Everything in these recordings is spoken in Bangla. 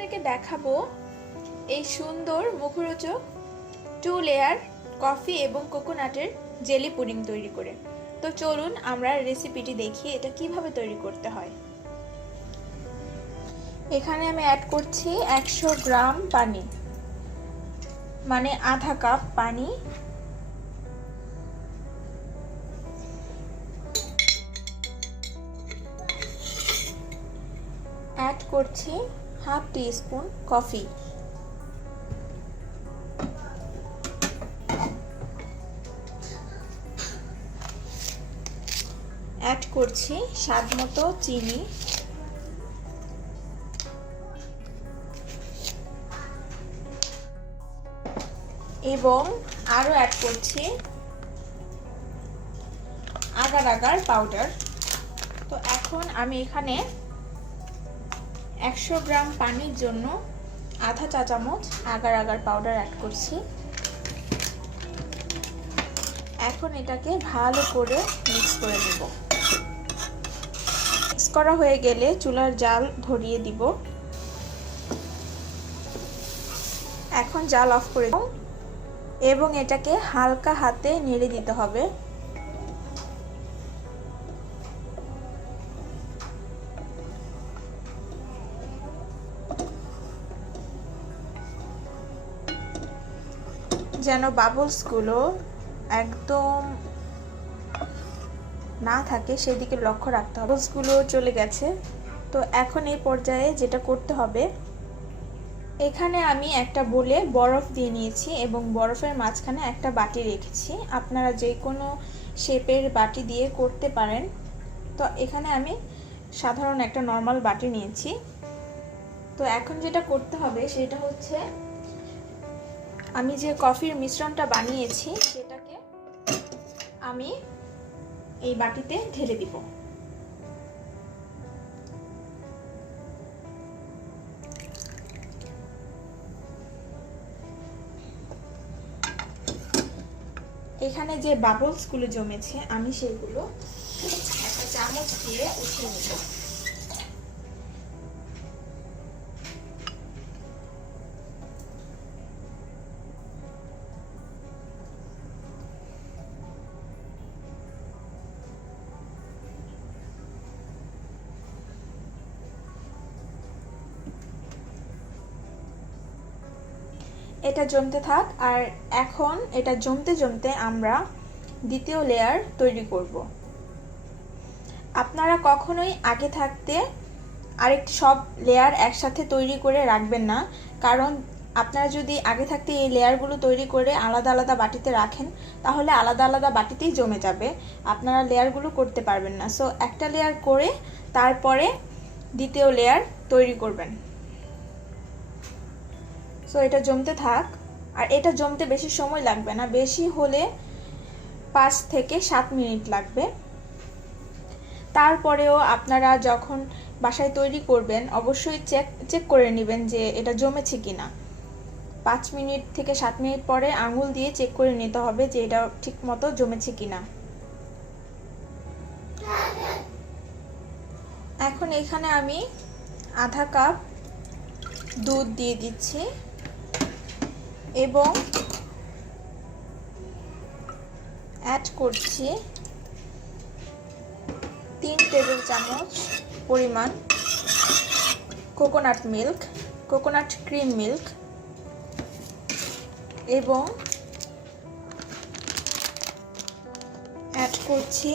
আপনাদেরকে দেখাবো এই সুন্দর মুখরোচক 2 লেয়ার কফি এবং কোকোনাটের জেলি পুডিং তৈরি করে। তো চলুন আমরা রেসিপিটি দেখি এটা কিভাবে তৈরি করতে হয়। এখানে আমি অ্যাড করছি 100 গ্রাম পানি, মানে আধা কাপ পানি। অ্যাড করছি হাফ টিস্পুন কফি। অ্যাড করছি স্বাদ মতো চিনি। এবং আরো অ্যাড করছি আগার আগার পাউডার। তো এখন আমি এখানে 100 গ্রাম পানির জন্য আধা চা চামচ আগার আগার পাউডার অ্যাড করছি। এখন এটাকে ভালো করে মিক্স করে নেব। মিক্স করা হয়ে গেলে চুলার জাল ধরিয়ে দিব। এখন জাল অফ করে দেব এবং এটাকে হালকা হাতে নেড়ে দিতে হবে। যেন বাবলসগুলো একদম না থাকে সেদিকে লক্ষ্য রাখতে হবে। বাবলসগুলো চলে গেছে। তো এখন এই পর্যায়ে যেটা করতে হবে, এখানে আমি একটা বোলে বরফ দিয়ে নিয়েছি এবং বরফের মাঝখানে একটা বাটি রেখেছি। আপনারা যে কোনো শেপের বাটি দিয়ে করতে পারেন। তো এখানে আমি সাধারণ একটা নর্মাল বাটি নিয়েছি। তো এখন যেটা করতে হবে সেটা হচ্ছে, আমি যে কফির মিশ্রণটা বানিয়েছি সেটাকে আমি এই বাটিতে ঢেলে দিব। এখানে যে বাবলসগুলো জমেছে আমি সেগুলো একটা চামচ দিয়ে উঠিয়ে নেব। এটা জমতে থাক। আর এখন এটা জমতে জমতে আমরা দ্বিতীয় লেয়ার তৈরি করব। আপনারা কখনোই আগে থাকতে আরেকটি সব লেয়ার একসাথে তৈরি করে রাখবেন না, কারণ আপনারা যদি আগে থাকতে এই লেয়ারগুলো তৈরি করে আলাদা আলাদা বাটিতে রাখেন তাহলে আলাদা আলাদা বাটিতেই জমে যাবে, আপনারা লেয়ারগুলো করতে পারবেন না। সো একটা লেয়ার করে তারপরে দ্বিতীয় লেয়ার তৈরি করবেন। সো এটা জমতে থাক। আর এটা জমতে বেশি সময় লাগবে না, বেশি হলে 5 থেকে 7 মিনিট লাগবে। তারপরেও আপনারা যখন বাসায় তৈরি করবেন অবশ্যই চেক করে নেবেন যে এটা জমেছে কিনা। 5 মিনিট থেকে 7 মিনিট পরে আঙুল দিয়ে চেক করে নিতে হবে যে এটা ঠিক মতো জমেছে কিনা। এখন এখানে আমি আধা কাপ দুধ দিয়ে দিচ্ছি এবং অ্যাড করছি 3 টেবিল চামচ পরিমাণ coconut milk, coconut cream milk, এবং অ্যাড করছি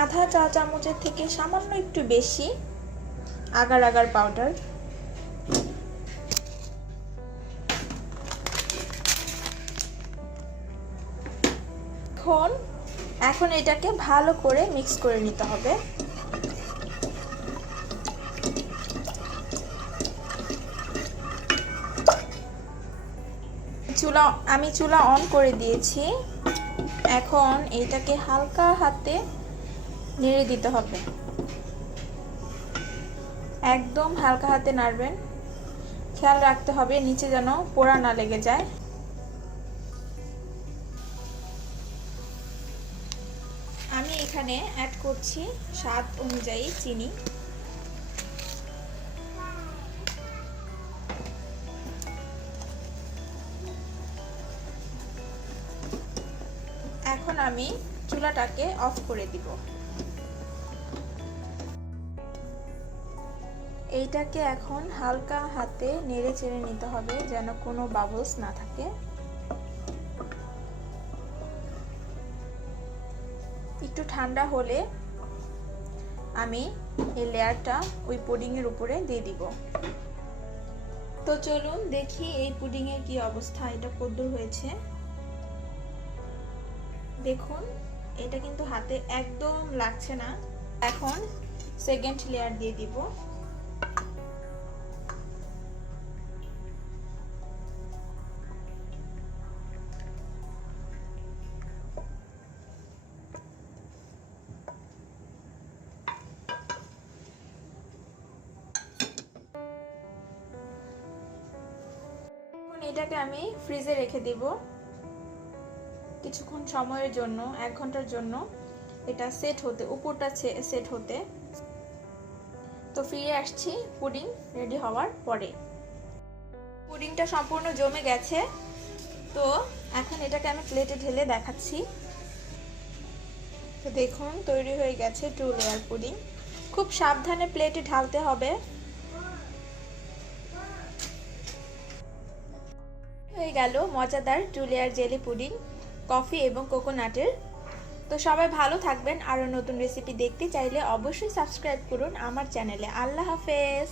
আধা চা চামচের থেকে সামান্য একটু বেশি আগার আগার পাউডার। এখন এটাকে ভালো করে মিক্স করে নিতে হবে। আমি চুলা অন করে দিয়েছি। এখন এটাকে হালকা হাতে নেড়ে দিতে হবে, একদম হালকা হাতে নাড়বেন। খেয়াল রাখতে হবে নিচে যেন পোড়া না লেগে যায়। আমি এখানে অ্যাড করছি স্বাদ অনুযায়ী চিনি। আমি চুলাটাকে অফ করে দিব। এইটাকে এখন হালকা হাতে নেড়ে চেড়ে নিতে হবে যেন কোনো বাবলস না থাকে। একটু ঠান্ডা হলে আমি এই লেয়ারটা ওই পুডিংয়ের উপরে দিয়ে দিব। তো চলুন দেখি এই পুডিংয়ের কি অবস্থা, এটা কদ্দুর হয়েছে। দেখুন এটা কিন্তু হাতে একদম লাগছে না। এখন সেকেন্ড লেয়ার দিয়ে দিব। এটাকে আমি ফ্রিজে রেখে দিব কিছুক্ষণ সময়ের জন্য, 1 ঘন্টার জন্য এটা সেট হতে, উপরটা সেট হতে। তো ফিরে আসছি পুডিং রেডি হওয়ার পরে। পুডিংটা সম্পূর্ণ জমে গেছে। তো এখন এটাকে আমি প্লেটে ঢেলে দেখাচ্ছি। তো দেখুন তৈরি হয়ে গেছে 2 লেয়ার পুডিং। খুব সাবধানে প্লেটে ঢালতে হবে। হয়ে গেল মজাদার 2 লেয়ার জেলি পুডিং কফি এবং কোকোনাটের। তো সবাই ভালো থাকবেন। আরও নতুন রেসিপি দেখতে চাইলে অবশ্যই সাবস্ক্রাইব করুন আমার চ্যানেলে। আল্লাহ হাফেজ।